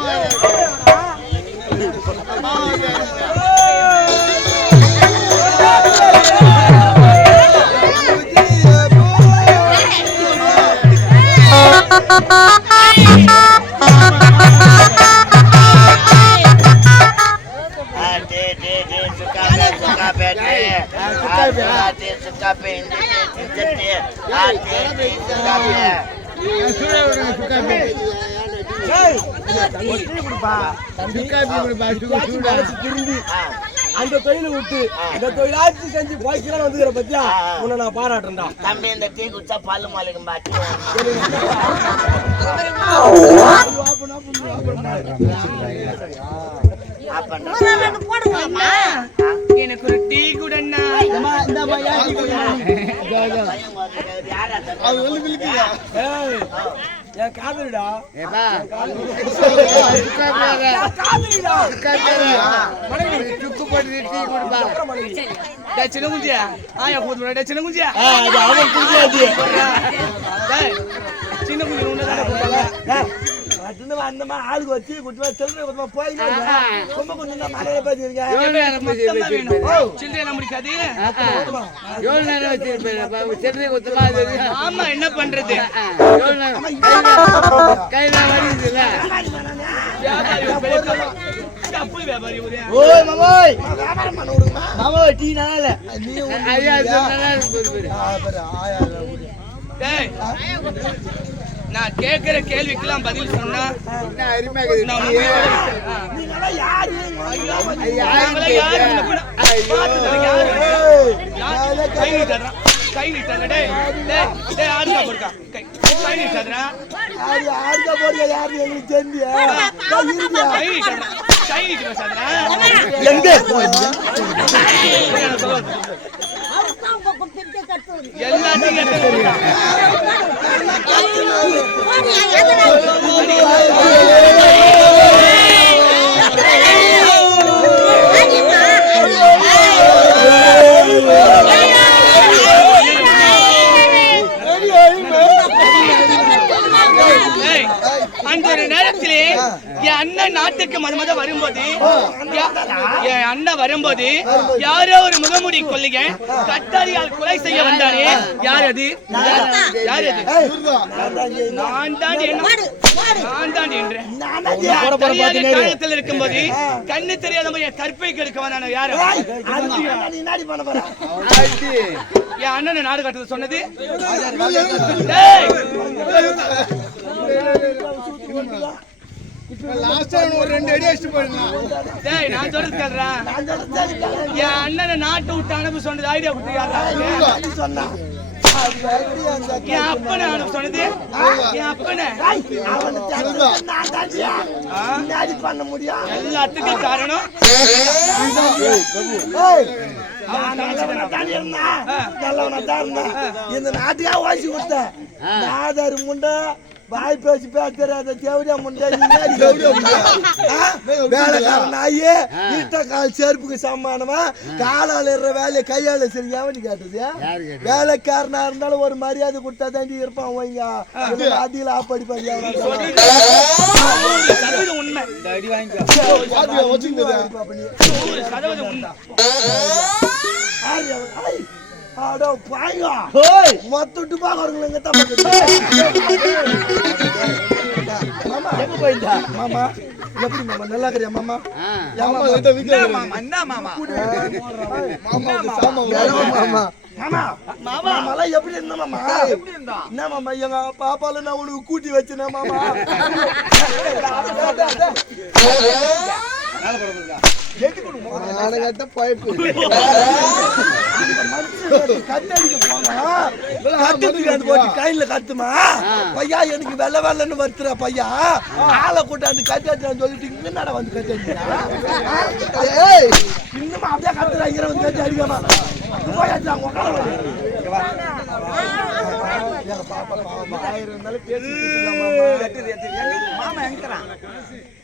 Vai! திரும்பி அந்த தொழிலை விட்டு இந்த தொழிலாட்சி செஞ்சு போய்க்கலாம் வந்துக்கிற பத்தியா? உன்னை நான் பாராட்டுறேன்டா. தம்பி இந்த டீ குடிச்சா பல்லு மாலிக்கும் பாட்டி எனக்கு ஒரு டீ கூடண்ணா. ஏய், என் காதலிடா? சின்ன குஞ்சியா? ஆயா போது சின்ன குஞ்சியா? அவன் புரியாது டேய், சின்ன குஞ்சு உன்னதான போட்டாங்க அதுன்னு மாதிரி ஆளுக்கு வச்சு குட்டி செல்ற குத்தமா போய் ரொம்ப கொஞ்சம் தான் மலையில பேசிருக்கேன் சில்லறை முடிக்காது ஆமா என்ன பண்றது ஓய் மாமோய் மாமோய் டீ நல்லா நீ டேய், நான் கேக்குற கேள்விக்கெல்லாம் பதில் சொன்னா? கை நீட்டாதடா. கை நீட்டாத. டேய், டேய், டேய், ஆடுக்கா போடுக்கா. கை கை நீட்டாதடா. யாரு யாருக்கா போடுங்க யாரு? எங்களுக்கு தெரிஞ்சியா? கை நீட்டாதடா. கை. எங்க? அந்த ஒரு நேரத்திலே என் அண்ணன் நாட்டுக்கு மருமத வரும்போது என் அண்ணன் வரும்போது முகமுடி கொல்லிக கட்டாரியால் கொலை செய்ய வந்தாரே யார் அது யார் அது நான் என்ன நான் தாண்டி என்றேன் தெரியாத காலத்தில் இருக்கும்போது கண்ணு தெரியாத மாதிரி என் கற்பை கெடுக்க வந்தானே யாரு என் அண்ணனை நாடு கட்டுறது சொன்னது நாட்டை விட்டு அனுப்ப சொன்னது ஐடியா கொடுத்து யாரா என் அப்பனை அனுப்ப சொன்னது? என் அப்பனை? பண்ண முடியும் எல்லாத்துக்கும் காரணம்? நல்லவனா தான். இருந்தான். இந்த நாட்டையா வாசி கொடுத்த நாதாரு முண்டை வாய் பேசி பேச தெரியாத தேவடியா முண்டை வேலைக்கார நாயே இட்ட கால் செருப்புக்கு சமானமா காலால இருற வேலையை கையால சரி எவனி கேட்டது வேலைக்காரனா இருந்தாலும் ஒரு மரியாதை கொடுத்தா தாண்டி இருப்பான் வைங்க அதிகல ஆப்படிப்பாங்க உண்மை அடோ பாயா மொத்தட்டு பாக்குறவங்க தான் மாமா எப்படி மாமா நல்லா இருக்கிறியா மாமா? மாமா மாமா மாமாலாம் எப்படி இருந்தா மாமா? என்ன மாமா எங்க பாப்பால நான் உனக்கு கூட்டி வச்சேனே மாமா. அந்த போட்டு கையில கத்துமா? பையா எனக்கு வெள்ள வெள்ளன்னு வருத்துற பையா. ஆளை கூட்ட அந்த கட்டாச்சு சொல்லிட்டு இங்க வந்து இன்னும் அப்படியே கத்துறாங்க வந்து கட்டி அடிக்காம. போயாச்சு பாப்பா ஆயிரம் இருந்தாலும் மாமா எங்கிறான்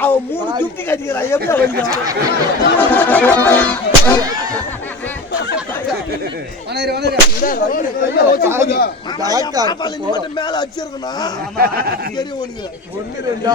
அவன் மூணு துட்டி கட்டிக்கிறான் எப்படி கொஞ்சம் மேல வச்சிருக்கணும் தெரியும் உனக்கு ஒண்ணு ரெண்டா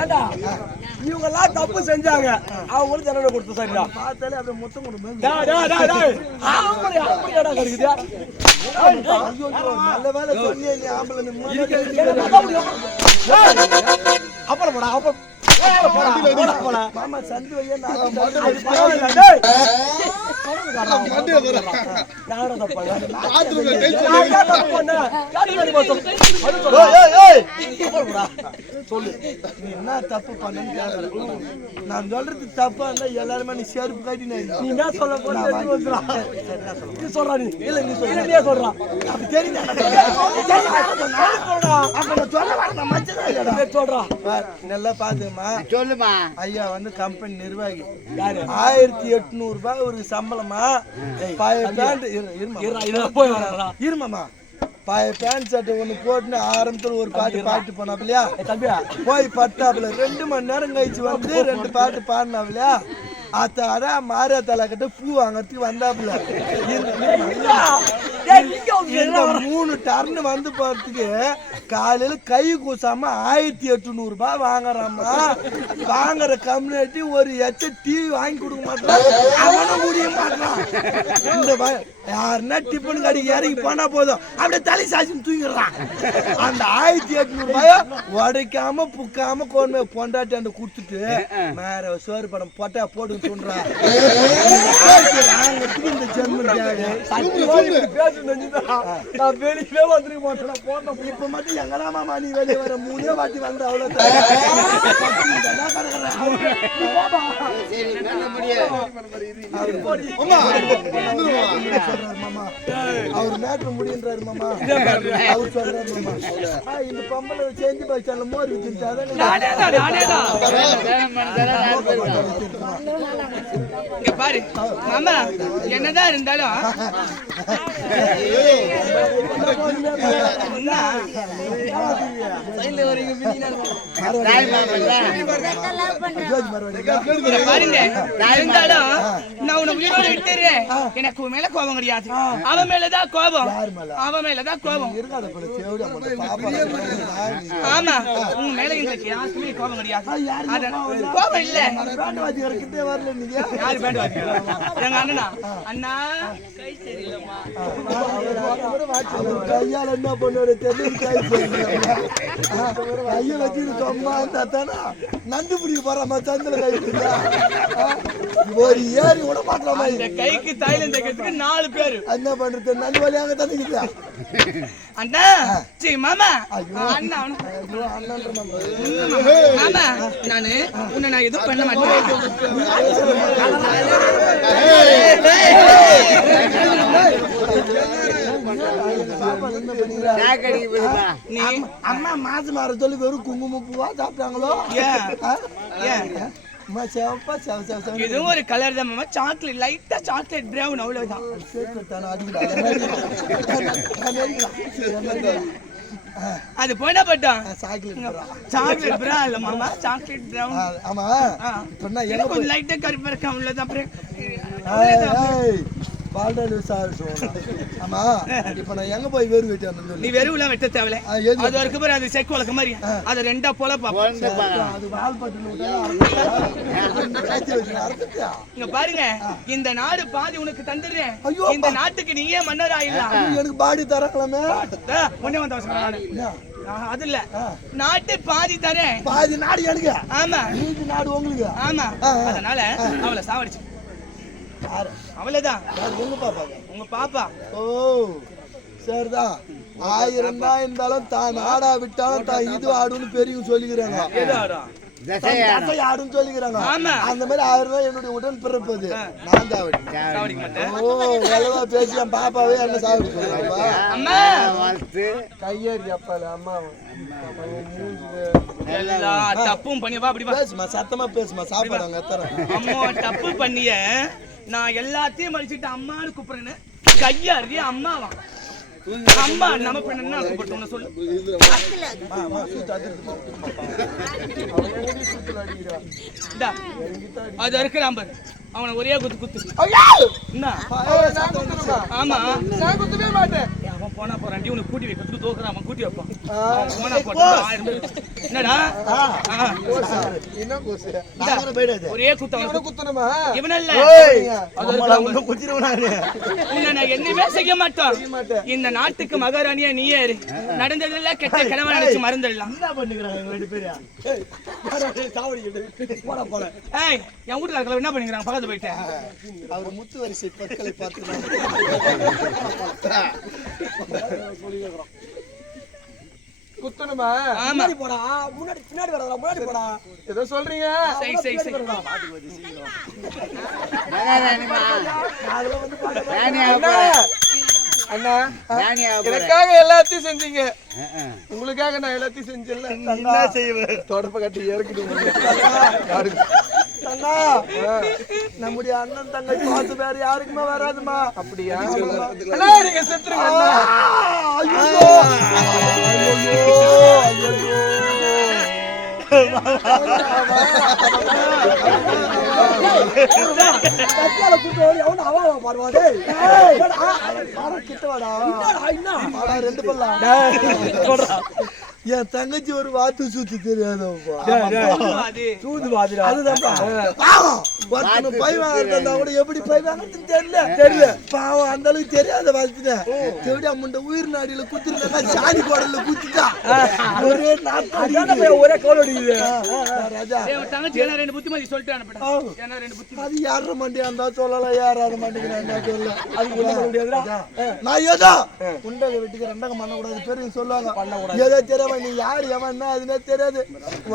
ஏண்டா இவங்க எல்லாம் தப்பு செஞ்சாங்க அவங்களுக்கு தண்டனை கொடுத்து சரிடா பார்த்தாலே அப்படியே மொத்தம் கொடுப்பேன் ஆம்பளை, நல்ல வேலை முடியும்? அப்புறம் அப்புறம் மாமா சந்து வையா நான் சொல்லு. நீ என்ன தப்பு பண்ணன்னு நான் சொல்றது தப்பா இருந்தா எல்லாருமே நீ செருப்பு கட்டி நீ என்ன சொல்ல போற நீ சொல்றா நீ. இல்ல, நீ சொல்றா. சொல்றா. அப்படி தெரியுதா சொல்றா. அப்ப நான் சொல்ல மச்சதா இல்லடா சொல்றா. நல்லா பாத்துமா சொல்லுமா. ஐயா வந்து கம்பெனி நிர்வாகி. ஆயிரத்தி எட்நூறு ரூபாய் ஒரு சம்பளமா? பழைய பேண்ட் போய். இருமாமா பழைய பேண்ட் சட்டை ஒண்ணு போட்டுன்னு ஆரம்பத்துல ஒரு பாட்டு பாட்டு போனாப்லையா போய் பட்டாப்புல ரெண்டு மணி நேரம் கழிச்சு வந்து ரெண்டு பாட்டு பாடினாப்லையா அத்தாட மாரியா தலை கிட்ட பூ வாங்கறதுக்கு வந்தாப்புல. மூணு டர்ன் வந்து போறதுக்கு காலையில கை கூசாம ஆயிரத்தி எட்டுநூறு ரூபாய் வாங்குறாமா வாங்குற கம்யூனிட்டி ஒரு எச்ச டிவி வாங்கி கொடுக்க மாட்டான் அவனும் முடிய மாட்டான் இந்த யாருன்னா டிஃபன் கடைக்கு இறங்கி போனா போதும். அப்படியே தலை சாச்சின்னு தூங்கிடுறான். அந்த ஆயிரத்தி எட்நூறு ரூபாய உடைக்காம புக்காம கொண்டு போய் பொண்டாட்டி அந்த கொடுத்துட்டு வேற சோறு படம் போட்டா போடுன்னு சொல்றான் வாங்கறதுக்கு இந்த ஜென்மம் தேவை பேசுறது நினைச்சுதான் நான் வெளியவே வந்திருக்க மாட்டேன் நான் போட்டேன். இப்ப மட்டும் எங்கடா மாமா நீ வெளியே வர மூணே வாட்டி வந்து அவ்வளவு மாமா மேட்ரு முடின்றாரு மாமா அவர் சொல்றாரு மாமா இந்த பொம்பளை செஞ்சு போயிச்சால மோர் பேர் இங்க பாரு மாமா என்னதான் இருந்தாலும் பாருங்க இருந்தாலும் நான் உன்னை உயிரோட விட்டுறேன் எனக்கு உன் மேல கோபம் கிடையாது அவன் மேலதான் கோபம் மேல? அவன் மேலதான் கோபம். ஆமா. மேல எங்களுக்கு யாருக்குமே கோபம் கிடையாது. கோபம் இல்ல. யாரு பேண்ட்? எங்க அண்ணனா? அண்ணா. கை சரியில்லைம்மா. கையால என்ன கை கைய நண்டு பிடிக்க போறாமா சந்தில கை ஒரு ஏறி விட மாட்டா இந்த மாதிரி கைக்கு தைலம் தைக்கிறதுக்கு நாலு பேரு. என்ன பண்றது? நண்டு வழியாக தந்துக்கிட்டா அண்ணா சி மாமா. அண்ணா அவனு- ஐயோ அண்ணன்ற மாமா. மாமா. நானு உன்னை நான் எதுவும் பண்ண மாட்டேன். சாப்பாடு என்ன பண்ணீங்களா? நாக்கடிக்கு போயிருப்பா நீ அம்மா மாசம் மாற சொல்லி வெறும் குங்குமம் பூவா சாப்பிட்டாங்களோ? ஏன்? அம்மா சிவப்பா சிவ சிவ சிவ இதுவும் ஒரு கலர் தான் மாமா சாக்லேட் லைட்டா சாக்லேட் பிரவுன் அவ்வளவுதான். அது போயிட பட்டோம். சாக்கிலேட் போறான் சாக்லேட் பிரவுன் இல்ல மாமா. சாக்லேட் பிரவுன் ஆமா. எங்க எனக்கு லைட்டா கருப்பு இருக்க அவ்வளவுதான். பால்டாலி சார் ஆமா இப்ப நான் எங்க போய் வேறு வெட்டி நீ வெறுவுல வெட்ட தேவையில்ல? அது வரைக்கும் பாரு அது செக்கு வளர்க்க மாதிரி. அது ரெண்டா போல இங்க பாருங்க இந்த நாடு பாதி உனக்கு தந்துடுறேன். ஐயோ, இந்த நாட்டுக்கு நீயே மன்னர் ஆயிடலாம் எனக்கு பாடி தரக்கலாமே ஒன்னே வந்த அவசரம் அது இல்ல. நாட்டு பாதி தரேன். பாதி நாடு எனக்கு. ஆமா. நாடு உங்களுக்கு. ஆமா. அதனால அவளை சாவடிச்சு? அவ்வளவுதான் யாரு? உங்க பாப்பாங்க உங்க பாப்பா. ஓ சரிதான் ஆயிரம் தான் இருந்தாலும் தான் ஆடா விட்டாலும் தான் இது ஆடுன்னு பெரியவங்க சொல்லிக்கிறாங்க. ஆடுன்னு சொல்லிக்கிறாங்க. ஆமா. அந்த மாதிரி ஆயிரம் தான் என்னுடைய உடன் பிறப்பது நான் ஓ எவ்வளவா பேசி என் பாப்பாவே என்ன வாழ்த்து. கையேறி அப்பால அம்மா. தப்பும் அப்படி பேசுமா சத்தமா பேசுமா சாப்பாடு அங்க அம்மா தப்பு பண்ணிய. நான் எல்லாத்தையும் மடிச்சிட்டு அம்மான்னு கூப்பிடுறேன்னு கையாரி அம்மாவா அம்மா நம்ம பின்ன என்ன கூப்பிட்டோம்னு சொல்லு. அது இருக்கிறான் பாரு அவனை ஒரே குத்து குத்து. என்ன? ஆமா. குத்தவே மாட்டேன். போனா போறான்டி உனக்கு கூட்டி வைக்கிறதுக்கு தோக்குறான் அவன் கூட்டி வைப்பான். அவன் போனா போட்டான். ஆயிரம் பேர். என்னடா. என்ன போயிடாது ஒரே குத்து அவனுக்கு குத்தணுமா? இவனல்ல. குச்சிருவானு உன்னை நான் என்னமே செய்ய மாட்டோம். இந்த நாட்டுக்கு மகாராணியா நீயே இரு. நடந்ததெல்லாம் கெட்ட கிழமை நினைச்சு மறந்துடலாம். என்ன பண்ணிக்கிறாங்க எங்க ரெண்டு பேரும்? போட போல ஏய் என் வீட்டுல இருக்கிற என்ன பண்ணிக்கிறாங்க பக்கத்து போயிட்டேன் அவர் முத்து வரிசை பற்களை பார்த்து குத்தணுமா? ஆமா. போடா. முன்னாடி பின்னாடி வரடா முன்னாடி போடா. ஏதோ சொல்றீங்க. மகாராணிமா ராணியா அண்ணா எனக்காக எல்லாத்தையும் செஞ்சீங்க. உங்களுக்காக நான் எல்லாத்தையும் செஞ்சேன்ல. என்ன செய்வேன் தொடப்ப கட்டி இறக்கிட்டு அண்ணா. நம்முடைய அண்ணன் தங்கை பார்த்து வேற யாருக்குமே வராதுமா. அப்படியா? நீங்க செத்துருங்க ரெண்டு பல்லாம் என் தங்கச்சி ஒரு வாத்து சுத்தி அது. ஒருத்தனை பை வாங்குறதா கூட எப்படி பை வாங்குறதுன்னு தெரியல. தெரியல. பாவம், அந்த அளவுக்கு தெரியாத வளர்த்துட்டேன். தேவடியா முண்டை உயிர் நாடியில குத்திருந்தாங்க, சாணி குடல்ல குத்திட்டா. ஒரே நாத்து அடிக்குது. ஒரே கோல் அடிக்குது. ராஜா. தங்கச்சி என்ன ரெண்டு புத்திமதி சொல்லிட்டு அனுப்பிட்டா என்ன ரெண்டு புத்தி அது யார மண்டியா இருந்தா சொல்லலாம், யாராத மாட்டேங்கிறான், என்ன தெரியல. ராஜா, நான் ஏதோ உண்டக வீட்டுக்கு ரெண்டகம் பண்ணக்கூடாது பெரிய சொல்லுவாங்க. ஏதோ தெரியாம நீ யார்? எவன் என்ன அதுனே தெரியாது.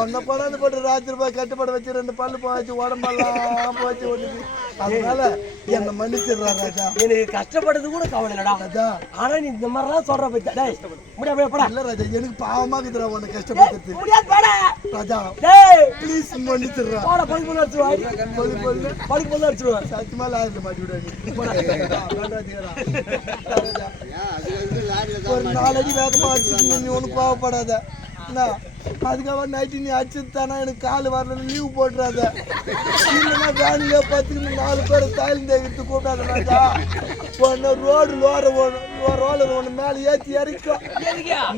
ஒன்ன படம் போட்டு ராத்திரி போய் கட்டுப்பட வச்சு ரெண்டு பல்லு போச்சு உடம்பெல்லாம் போச்சு ஒண்ணுக்கு அதனால என்ன மன்னிச்சிடுறா ராஜா. எனக்கு கஷ்டப்பட்டது கூட கவலை இல்லடா. ராஜா. ஆனா நீ இந்த மாதிரிலாம் சொல்ற பத்தி. டேய் முடியா முடியா போடா. இல்ல ராஜா எனக்கு பாவமா இருக்குதுடா உன்னை கஷ்டப்படுத்துறது முடியாது போடா. ராஜா டேய். ப்ளீஸ் மன்னிச்சிடுறா. போடா படி போல அடிச்சுடுவா பொது பொண்ணு படி போல அடிச்சுடுவா சத்தியமா லாரில மாட்டி விடுவா நீ போடா. வேண்டாம் தீரா. ராஜா. ஒரு நாலடி வேகமா அடிச்சுட்டு நீ ஒன்றும் கோவப்படாத. என்ன அதுக்கப்புறம் நைட்டு நீ அடிச்சது தானே எனக்கு கால் வரலன்னு லீவ் போட்டுறாத. இல்லைன்னா வேலையிலே பார்த்துக்கிட்டு நாலு பேர் தாயில் தேவித்து கூப்பிடாத ராஜா. ஒன்று ரோடு லோர ஒன்று ரோலர் ஒன்று மேலே ஏற்றி இறக்கும்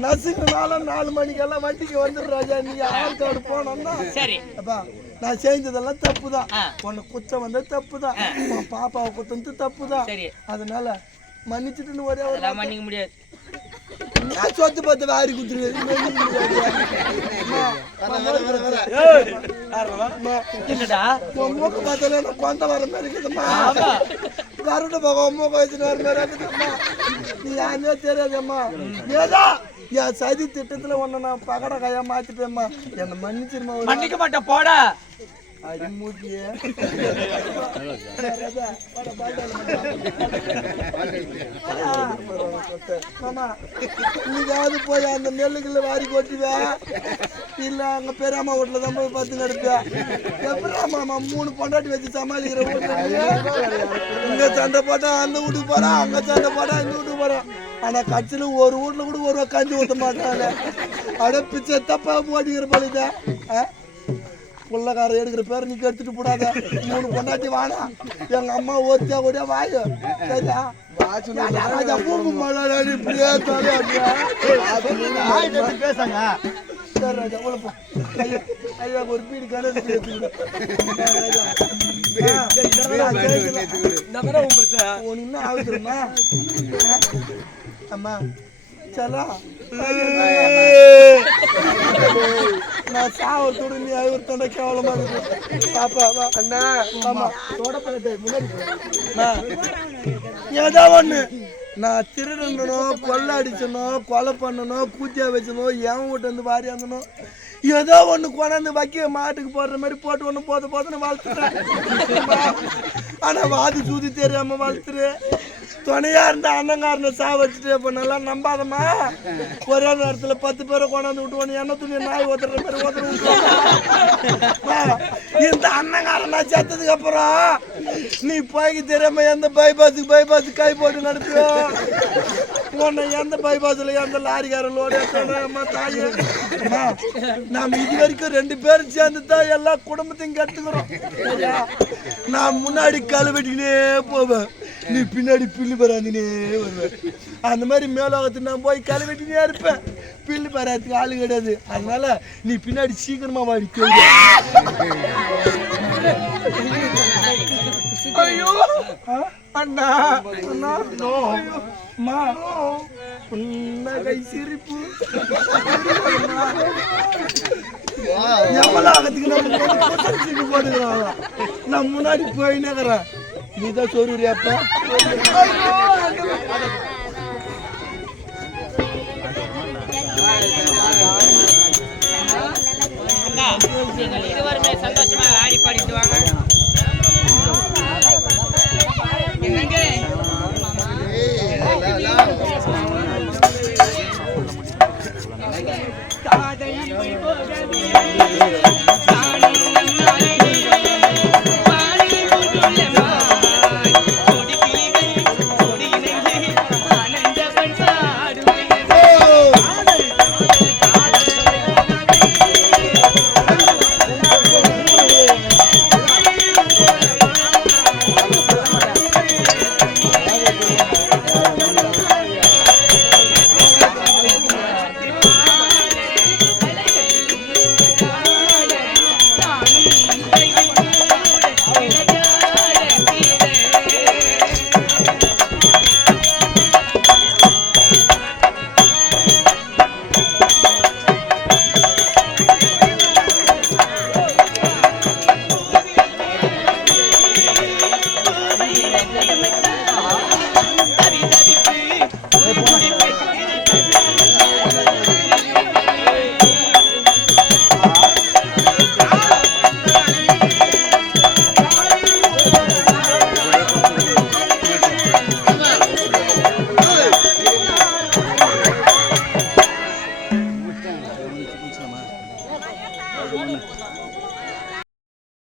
நசுக்குனால நாலு மணிக்கெல்லாம் வண்டிக்கு வந்துடு ராஜா. நீ ஆள் கார்டு போனோம்னா. சரி. அப்பா நான் செஞ்சதெல்லாம் தப்பு தான். உன்னை குச்சம் வந்தது தப்பு தான் உன் பாப்பாவை குத்தது தப்பு தான் அதனால மன்னிச்சுட்டுன்னு ஒரே ஒரு மன்னிக்க முடியாது. நான் சொத்து பார்த்து வாரி மூக்க பார்த்தாலே கொண்ட வர மாதிரி இருக்குதும்மா கருட்டு போக மூக்க வச்சுட்டு வர மாதிரி இருக்குதும்மா நீ யாருமே தெரியாதம்மா ஏதோ என் சதி திட்டத்துல உன்னை நான் பகட கையா மாத்திட்டேம்மா என்னை மன்னிச்சிருமா மன்னிக்க மாட்டேன் போடா. அடி மூக்கியே மாமா இன்னைக்காவது போய் அந்த நெல்லுக்குள்ள வாரி கொட்டுவா இல்ல அங்க பெரியம்மா வீட்டுல தான் போய் பார்த்து நடப்பா. எப்படா மாமா மூணு பொண்டாட்டி வச்சு சமாளிக்கிற வீட்டுல இங்க சண்டை போட்டா அந்த வீட்டுக்கு போறான் அங்க சண்டை போட்டா இந்த வீட்டுக்கு போறான் ஆனா கட்சியில ஒரு வீட்டுல கூட ஒரு கஞ்சி ஊத்த மாட்டாங்க. அப்படியே பிச்சை தப்பா போட்டிக்கிற பழுத புள்ளக்கார எடுக்கிற பேர் நீ கெடுத்துட்டு போடாத. மூணு பொண்டாட்டி வாடா. எங்க அம்மா ஓத்தியா கூட வாயு. சரியா? பேசாங்க. சரி ராஜா ஐயா, ஐயா ஒரு பீடு கடை பிரச்சனை. உனக்கு என்ன ஆகுதுமா அம்மா ஐவர்த்தோட கேவலமா இருக்கு. பாப்பா வா. அண்ணா. ஆமா. தோட பழத்தை முன்னாடி போ. நான் ஏதோ ஒண்ணு. நான் திருடணும் கொள்ளை அடிச்சணும் கொலை பண்ணணும் கூத்தியா வச்சணும் எவன் வீட்டு வந்து வாரி வந்தனும் ஏதோ ஒண்ணு கொண்டாந்து வைக்க மாட்டுக்கு போடுற மாதிரி போட்டு ஒண்ணு போத போதுன்னு வளர்த்துட்டேன் ஆனா வாதி சூதி தெரியாம வளர்த்துரு துணையா இருந்த அண்ணங்காரனை சா வச்சுட்டு இப்ப நல்லா நம்பாதம்மா. ஒரே நேரத்துல பத்து பேரை கொண்டாந்து விட்டுவோம் என்ன துணி நாய் ஓத்துற பேர் ஓத்துற விட்டுருவோம். இந்த அண்ணங்காரனா நான் செத்ததுக்கு அப்புறம் நீ போய்க்கு தெரியாம எந்த பைபாஸுக்கு பைபாஸ் கை போட்டு நடத்தியோ உன்னை எந்த பைபாஸ்ல எந்த லாரிக்காரன் லோடு அம்மா தாய். நாம் இது வரைக்கும் ரெண்டு பேரும் சேர்ந்து தான் எல்லா குடும்பத்தையும் கத்துக்கிறோம். நான் முன்னாடி கழுவிட்டுக்கிட்டே போவேன். நீ பின்னாடி பில்லு பராந்தினே வருவேன். அந்த மாதிரி மேலோகத்துக்கு நான் போய் கழுவெட்டினே இருப்பேன். பில்லு பராத்துக்கு ஆளு கிடையாது. அதனால நீ பின்னாடி சீக்கிரமா வாடி ஐயோ! அண்ணா அண்ணா. மா அம்மா புன்னகை சிரிப்பு. எவ்வளோத்துக்கு நம்ம போட்டுக்கிறாங்களா நான் முன்னாடி போயினேக்கிறேன் நீ தான் சொல்றியாப்பா நீங்கள் இருவருமே சந்தோஷமா ஆடி பாடிட்டு வாங்க. என்னங்க? காதல்